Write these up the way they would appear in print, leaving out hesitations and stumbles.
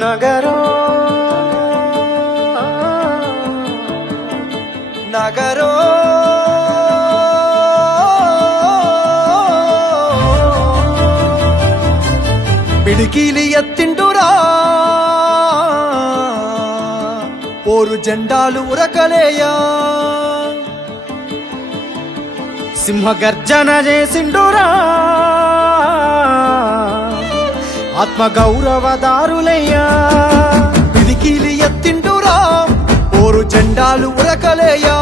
నగరో నగరో పిడికిలి ఎత్తిండురా పోరు జెండాలు ఉరకలేయా సింహగర్జన చేసిండురా ఆత్మ గౌరవదారులయ్యా పిడికిలి ఎత్తిండురా పోరు జెండాలు ఉరకలేయా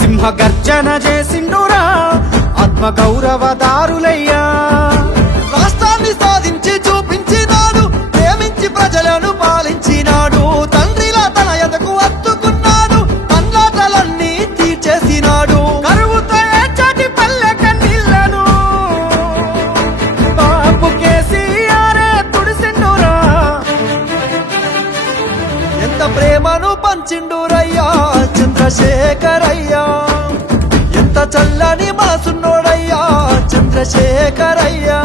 సింహగర్జన చేసిండురా ఆత్మ గౌరవదారులయ్యా రాష్ట్రాన్ని సాధించి చూపించినాడు ప్రేమించి ప్రజలను పాలించినాడు తండ్రిలా తన ఎదకు అత్తుకున్నాడు అన్నాటలన్నీ తీర్చేసినాడు కరువుతో ఏచటి పల్లె కన్నీళ్లను బాపు కేసీఆర్ తుడిసిండురా ఎంత ప్రేమను పంచిండురయ్యా చంద్రశేఖరయ్యా ఎంత చల్లని మనసున్నోడయ్యా చంద్రశేఖరయ్యా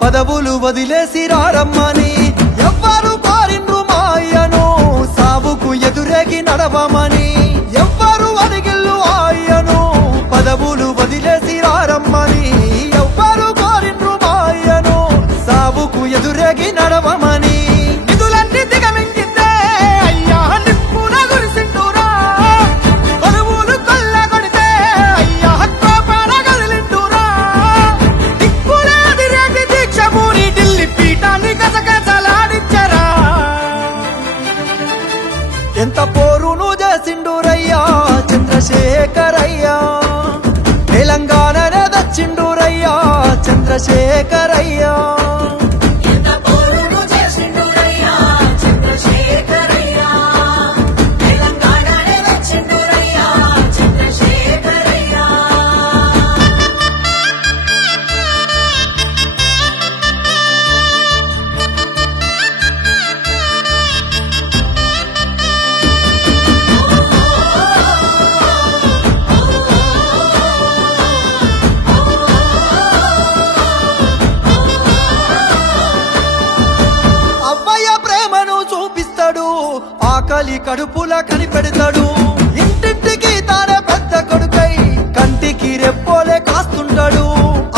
పదవులు వదిలేసి రారమ్మని ఎవ్వరు కోరిండ్రు మాయను సావుకు ఎదురేగి నడవమని ఎవ్వరు అడిగిల్లు ఆయను పదవులు వదిలేసి రారమ్మని ఎవ్వరు కోరిండ్రు మాయను సావుకు ఎదురేగి నడవమని నిధులన్నీ దిగమింగిందే అయ్యా నిప్పున గురిసిండురా పదవులు కొల్లగొడితే అయ్యా కోపాన కదిలిండురా దిక్కులే అదిరేగి దీక్షభూని ఢిల్లీ పీఠాన్ని గజగజలాడించరా ఎంత పోరును చేసిండురయ్యా చంద్రశేఖరయ్యా తెలంగాణనే దచ్చిండురయ్యా చంద్రశేఖరయ్యా ఆకలి కడుపుల కనిపెడతాడు ఇంటింటికి తానే పెద్ద కొడుకై కంటికి రెప్పోలే కాస్తుంటాడు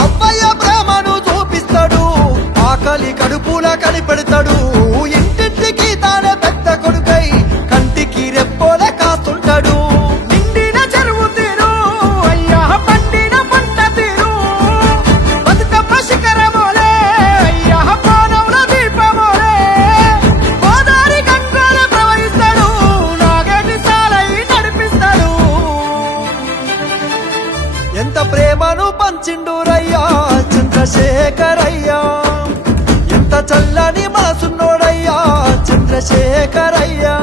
అవ్వయ్య ప్రేమను చూపిస్తాడు ఆకలి కడుపుల కనిపెడతాడు ఇంటింటికి తానే పెద్ద కొడుకై కంటికి రెప్పోలే కాస్తుంటాడు నిండిన చెరువు తీరు అయ్యా పండిన పంట తీరు బతుకమ్మ శిఖరమోలే అయ్యా పానవుల దీపమోలే గోదారి గంగోల ప్రవహిస్తాడు నాగటి సాలై నడిపిస్తాడు ఎంత ప్రేమను పంచిండురయ్యా చంద్రశేఖరయ్యా ఎంత చల్లని మనసున్నోడయ్యా చంద్రశేఖరయ్యా